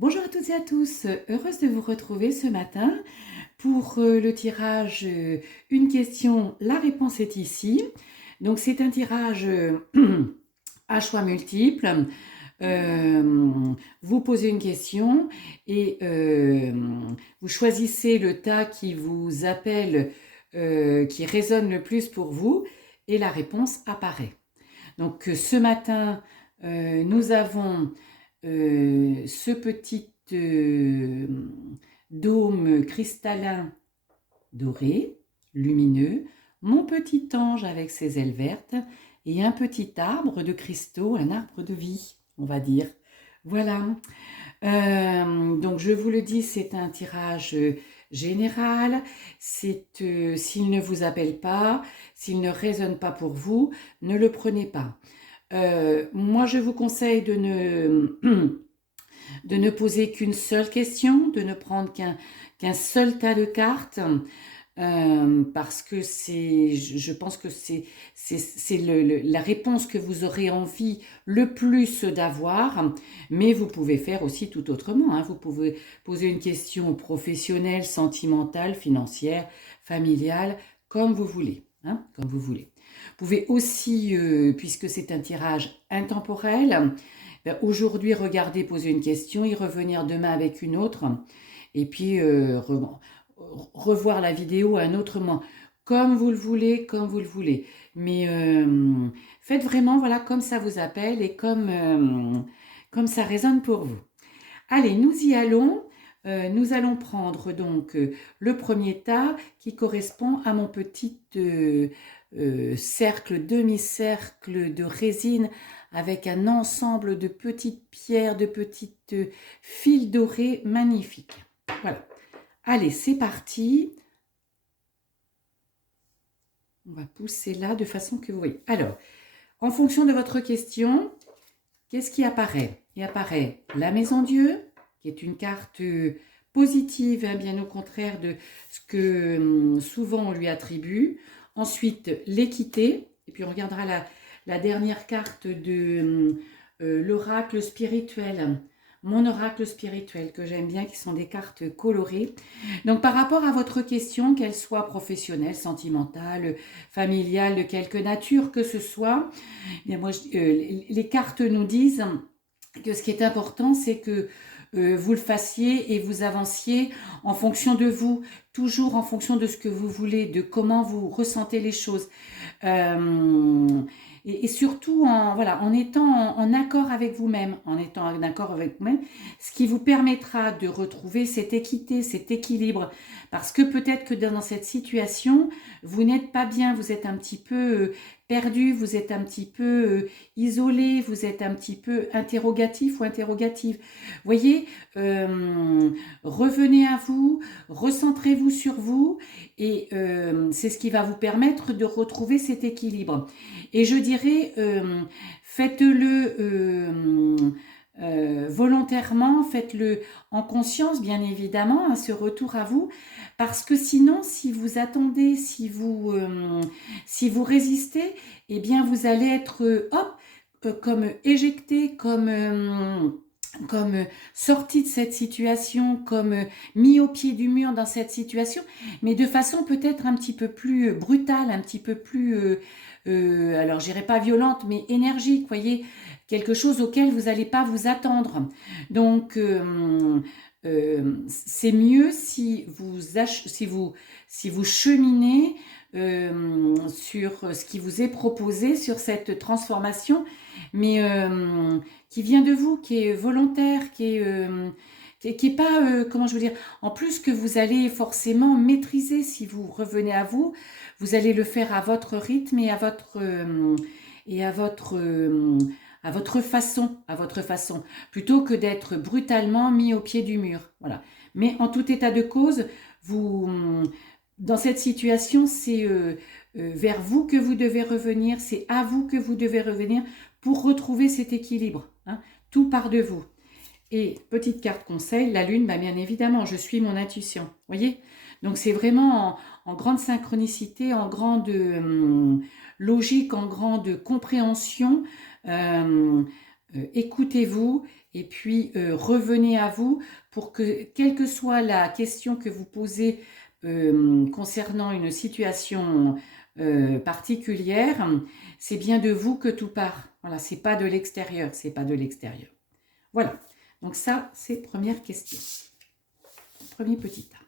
Bonjour à toutes et à tous, heureuse de vous retrouver ce matin pour le tirage Une question, la réponse est ici. Donc c'est un tirage à choix multiples. Vous posez une question et vous choisissez le tas qui vous appelle, qui résonne le plus pour vous et la réponse apparaît. Donc ce matin, nous avons ce petit dôme cristallin doré, lumineux, mon petit ange avec ses ailes vertes et un petit arbre de cristaux, un arbre de vie, on va dire. Voilà. Donc je vous le dis, c'est un tirage général. S'il ne vous appelle pas, s'il ne résonne pas pour vous, ne le prenez pas. Moi, je vous conseille de ne poser qu'une seule question, de ne prendre qu'un seul tas de cartes, parce que je pense que c'est la réponse que vous aurez envie le plus d'avoir, mais vous pouvez faire aussi tout autrement, hein. Vous pouvez poser une question professionnelle, sentimentale, financière, familiale, comme vous voulez, hein, comme vous voulez. Vous pouvez aussi, puisque c'est un tirage intemporel, aujourd'hui regarder, poser une question, y revenir demain avec une autre, et puis revoir la vidéo à un autre moment, comme vous le voulez, comme vous le voulez. Mais faites vraiment, voilà, comme ça vous appelle et comme ça résonne pour vous. Allez, nous y allons. Nous allons prendre donc le premier tas qui correspond à mon petit cercle, demi-cercle de résine avec un ensemble de petites pierres, de petites fils dorés magnifiques. Voilà. Allez, c'est parti. On va pousser là de façon que vous voyez. Alors, en fonction de votre question, qu'est-ce qui apparaît? Il apparaît la maison Dieu, qui est une carte positive, hein, bien au contraire de ce que souvent on lui attribue. Ensuite, l'équité, et puis on regardera la dernière carte de l'oracle spirituel, mon oracle spirituel que j'aime bien, qui sont des cartes colorées. Donc par rapport à votre question, qu'elle soit professionnelle, sentimentale, familiale, de quelque nature que ce soit, eh bien moi, les cartes nous disent que ce qui est important, c'est que vous le fassiez et vous avanciez en fonction de vous, toujours en fonction de ce que vous voulez, de comment vous ressentez les choses. Et surtout en étant en accord avec vous-même, ce qui vous permettra de retrouver cette équité, cet équilibre. Parce que peut-être que dans cette situation, vous n'êtes pas bien, vous êtes un petit peu perdu, vous êtes un petit peu isolé, vous êtes un petit peu interrogatif ou interrogative. Voyez, revenez à vous, recentrez-vous sur vous et c'est ce qui va vous permettre de retrouver cet équilibre. Et je dirais, faites-le volontairement, faites-le en conscience, bien évidemment, hein, ce retour à vous, parce que sinon, si vous attendez, si vous résistez, eh bien, vous allez être, comme éjecté, comme sorti de cette situation, comme mis au pied du mur dans cette situation, mais de façon peut-être un petit peu plus brutale, un petit peu plus, alors je dirais pas violente, mais énergique, voyez, quelque chose auquel vous n'allez pas vous attendre. Donc, c'est mieux si vous cheminez sur ce qui vous est proposé, sur cette transformation, mais qui vient de vous, qui est volontaire, qui est pas, comment je veux dire, en plus que vous allez forcément maîtriser si vous revenez à vous, vous allez le faire à votre rythme et à votre façon, plutôt que d'être brutalement mis au pied du mur. Voilà. Mais en tout état de cause, dans cette situation, c'est vers vous que vous devez revenir, c'est à vous que vous devez revenir pour retrouver cet équilibre. Hein. Tout part de vous. Et petite carte conseil, la lune, bien évidemment, je suis mon intuition. Voyez? Donc c'est vraiment en grande synchronicité, en grande logique, en grande compréhension. Écoutez-vous et puis revenez à vous pour que, quelle que soit la question que vous posez concernant une situation particulière, c'est bien de vous que tout part. Voilà, c'est pas de l'extérieur, c'est pas de l'extérieur. Voilà, donc ça, c'est première question. Premier petit tas.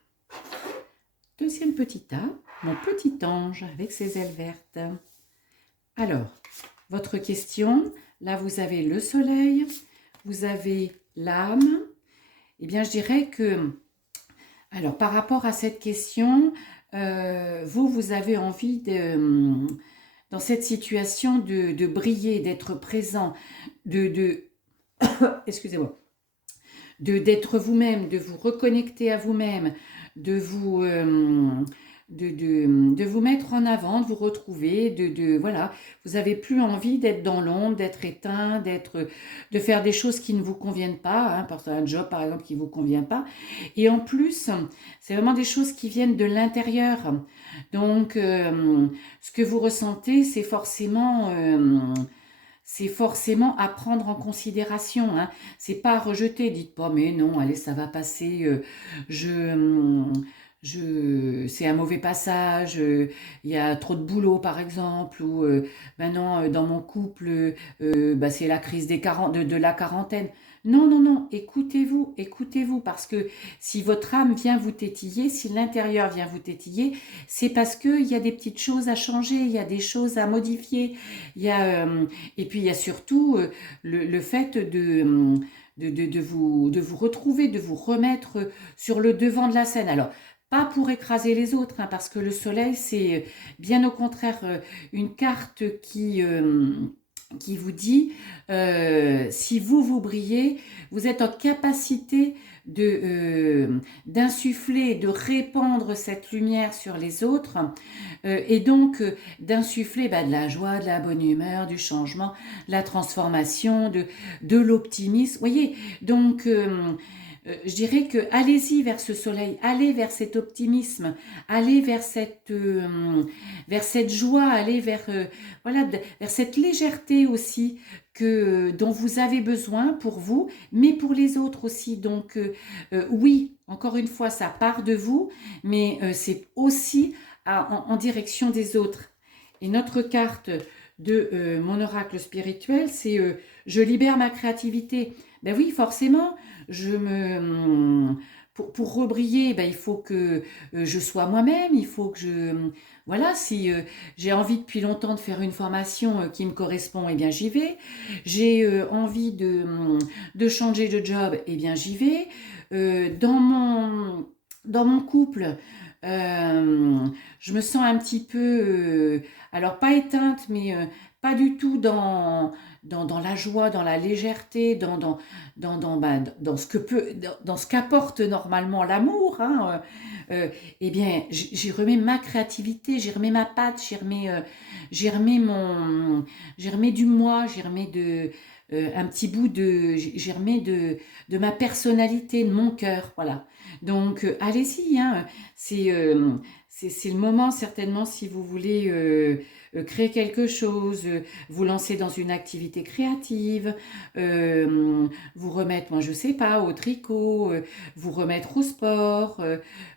Deuxième petit tas, mon petit ange avec ses ailes vertes. Alors, votre question, là vous avez le soleil, vous avez l'âme. Eh bien, je dirais que, alors par rapport à cette question, vous avez envie de, dans cette situation de briller, d'être présent, excusez-moi, d'être vous-même, de vous reconnecter à vous-même, de vous, de vous mettre en avant, de vous retrouver, voilà, vous n'avez plus envie d'être dans l'ombre, d'être éteint, de faire des choses qui ne vous conviennent pas, hein, un job par exemple qui ne vous convient pas. Et en plus, c'est vraiment des choses qui viennent de l'intérieur. Donc, ce que vous ressentez, c'est forcément à prendre en considération, hein. C'est pas à rejeter, dites pas mais non, allez ça va passer, c'est un mauvais passage, il y a trop de boulot par exemple, ou maintenant dans mon couple, c'est la crise de la quarantaine. Non, non, non, écoutez-vous, écoutez-vous, parce que si votre âme vient vous tétiller, si l'intérieur vient vous tétiller, c'est parce qu'il y a des petites choses à changer, il y a des choses à modifier, il y a, et puis il y a surtout le fait de vous retrouver, de vous remettre sur le devant de la scène. Alors, pas pour écraser les autres, hein, parce que le soleil, c'est bien au contraire une carte qui vous dit, si vous brillez, vous êtes en capacité d'insuffler, de répandre cette lumière sur les autres, et donc d'insuffler de la joie, de la bonne humeur, du changement, de la transformation, de l'optimisme. Vous voyez, donc je dirais que allez-y vers ce soleil, allez vers cet optimisme, allez vers cette joie, allez vers voilà, vers cette légèreté aussi dont vous avez besoin pour vous, mais pour les autres aussi. Donc oui, encore une fois, ça part de vous, mais c'est aussi en direction des autres. Et notre carte de mon oracle spirituel, c'est je libère ma créativité. Ben oui, forcément, pour rebriller, il faut que je sois moi-même, il faut que voilà, si j'ai envie depuis longtemps de faire une formation qui me correspond, eh bien j'y vais. J'ai envie de changer de job, eh bien j'y vais. Dans mon couple, je me sens un petit peu, alors pas éteinte, mais pas du tout dans la joie, dans la légèreté, dans dans ce qu'apporte normalement l'amour, hein, eh bien, j'y remets ma créativité, j'y remets ma patte, j'y remets du moi, j'y remets un petit bout j'y remets de ma personnalité, de mon cœur, voilà. Donc, allez-y, hein, c'est le moment certainement si vous voulez créer quelque chose, vous lancer dans une activité créative, vous remettre, moi je sais pas, au tricot, vous remettre au sport,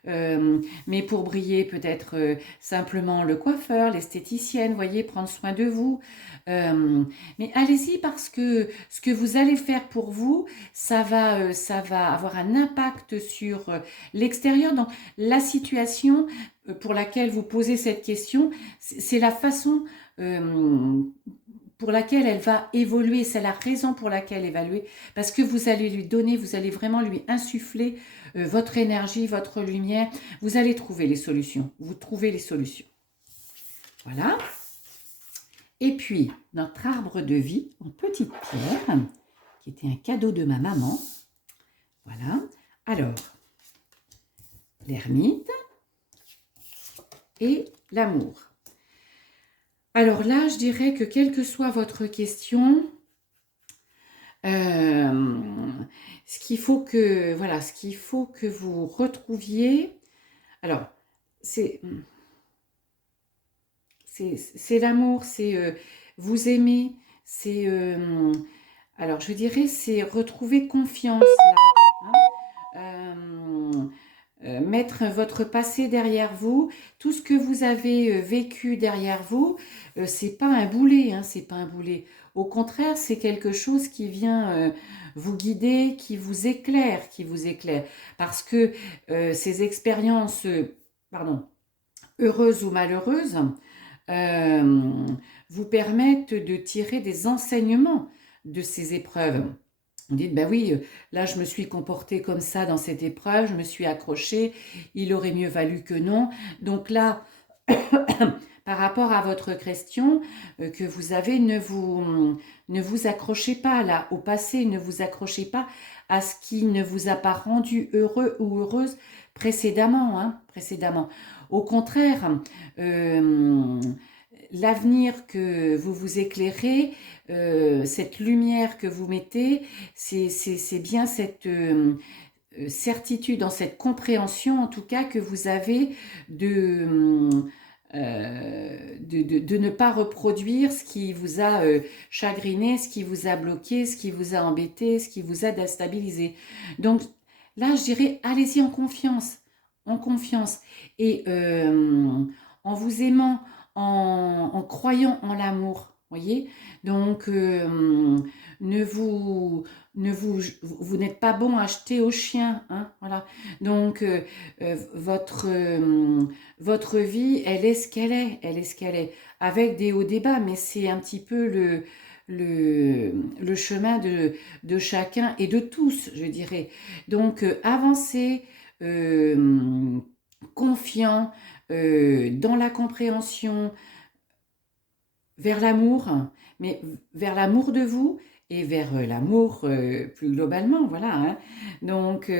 mais pour briller peut-être simplement le coiffeur, l'esthéticienne, voyez, prendre soin de vous. Mais allez-y parce que ce que vous allez faire pour vous, ça va avoir un impact sur l'extérieur. Donc la situation pour laquelle vous posez cette question, c'est la façon pour laquelle elle va évoluer, c'est la raison pour laquelle évaluer, parce que vous allez lui donner, vous allez vraiment lui insuffler votre énergie, votre lumière, vous allez trouver les solutions, vous trouvez les solutions. Voilà. Et puis, notre arbre de vie en petite pierre, qui était un cadeau de ma maman. Voilà. Alors, l'ermite et l'amour. Alors là, je dirais que quelle que soit votre question, ce qu'il faut que vous retrouviez, alors c'est l'amour, c'est vous aimer, c'est Alors, je dirais, c'est retrouver confiance, là, hein. Mettre votre passé derrière vous, tout ce que vous avez vécu derrière vous, c'est pas un boulet, hein, c'est pas un boulet. Au contraire, c'est quelque chose qui vient vous guider, qui vous éclaire, qui vous éclaire. Parce que ces expériences, pardon, heureuses ou malheureuses, euh, vous permettent de tirer des enseignements de ces épreuves. Vous dites, ben oui, là je me suis comportée comme ça dans cette épreuve, je me suis accrochée, il aurait mieux valu que non. Donc là, par rapport à votre question que vous avez, ne vous accrochez pas là au passé, ne vous accrochez pas à ce qui ne vous a pas rendu heureux ou heureuse précédemment, hein, précédemment. Au contraire, euh, l'avenir que vous vous éclairez, cette lumière que vous mettez, c'est bien cette certitude, dans cette compréhension en tout cas que vous avez de ne pas reproduire ce qui vous a chagriné, ce qui vous a bloqué, ce qui vous a embêté, ce qui vous a déstabilisé. Donc là, je dirais, allez-y en confiance, et en vous aimant, en croyant en l'amour, voyez. Donc, ne vous, vous n'êtes pas bon à jeter au chien, hein, voilà. Donc, votre vie, elle est ce qu'elle est, elle est ce qu'elle est, avec des hauts des bas, mais c'est un petit peu le chemin de chacun et de tous, je dirais. Donc, avancez, confiant, dans la compréhension, vers l'amour, mais vers l'amour de vous et vers l'amour plus globalement, voilà, hein. Donc,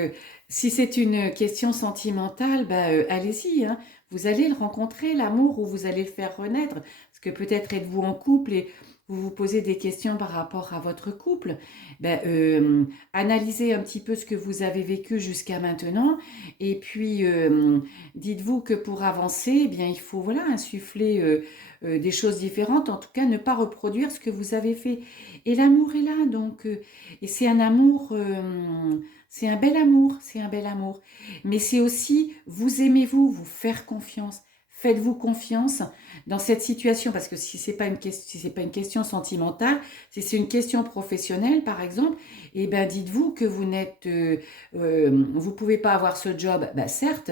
si c'est une question sentimentale, bah, allez-y, hein. Vous allez le rencontrer, l'amour, ou vous allez le faire renaître, parce que peut-être êtes-vous en couple et vous vous posez des questions par rapport à votre couple. Ben, analysez un petit peu ce que vous avez vécu jusqu'à maintenant, et puis dites-vous que pour avancer, eh bien, il faut voilà, insuffler des choses différentes, en tout cas ne pas reproduire ce que vous avez fait. Et l'amour est là, donc, et c'est un amour, c'est un bel amour, c'est un bel amour. Mais c'est aussi, vous aimez-vous, vous faire confiance. Faites-vous confiance dans cette situation, parce que si c'est pas une question, si c'est pas une question sentimentale, si c'est une question professionnelle, par exemple, eh ben dites-vous que vous n'êtes, vous pouvez pas avoir ce job. Ben certes,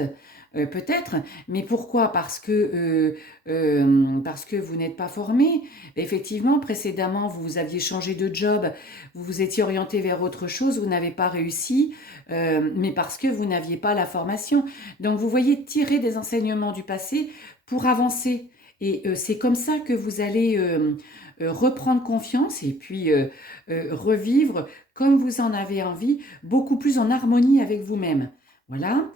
peut-être, mais pourquoi? Parce que vous n'êtes pas formé. Effectivement, précédemment, vous aviez changé de job, vous vous étiez orienté vers autre chose, vous n'avez pas réussi, mais parce que vous n'aviez pas la formation. Donc, vous voyez, tirer des enseignements du passé pour avancer. Et c'est comme ça que vous allez reprendre confiance et puis revivre comme vous en avez envie, beaucoup plus en harmonie avec vous-même. Voilà.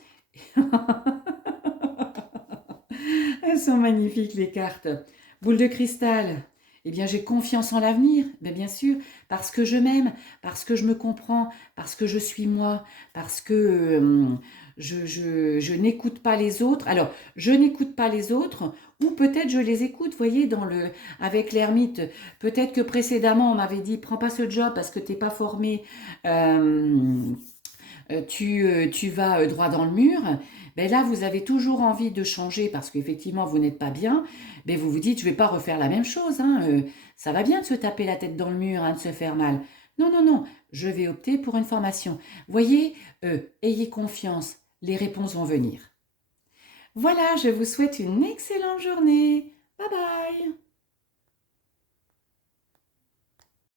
Elles sont magnifiques, les cartes. Boule de cristal. Eh bien, j'ai confiance en l'avenir, bien sûr, parce que je m'aime, parce que je me comprends, parce que je suis moi, parce que je n'écoute pas les autres. Alors, je n'écoute pas les autres, ou peut-être je les écoute, vous voyez, avec l'ermite. Peut-être que précédemment, on m'avait dit, prends pas ce job parce que tu n'es pas formé. Tu vas droit dans le mur, ben là vous avez toujours envie de changer parce qu'effectivement vous n'êtes pas bien, ben vous vous dites je vais pas refaire la même chose, hein, ça va bien de se taper la tête dans le mur, hein, de se faire mal. Non, non, non, je vais opter pour une formation. Voyez, ayez confiance, les réponses vont venir. Voilà, je vous souhaite une excellente journée. Bye bye.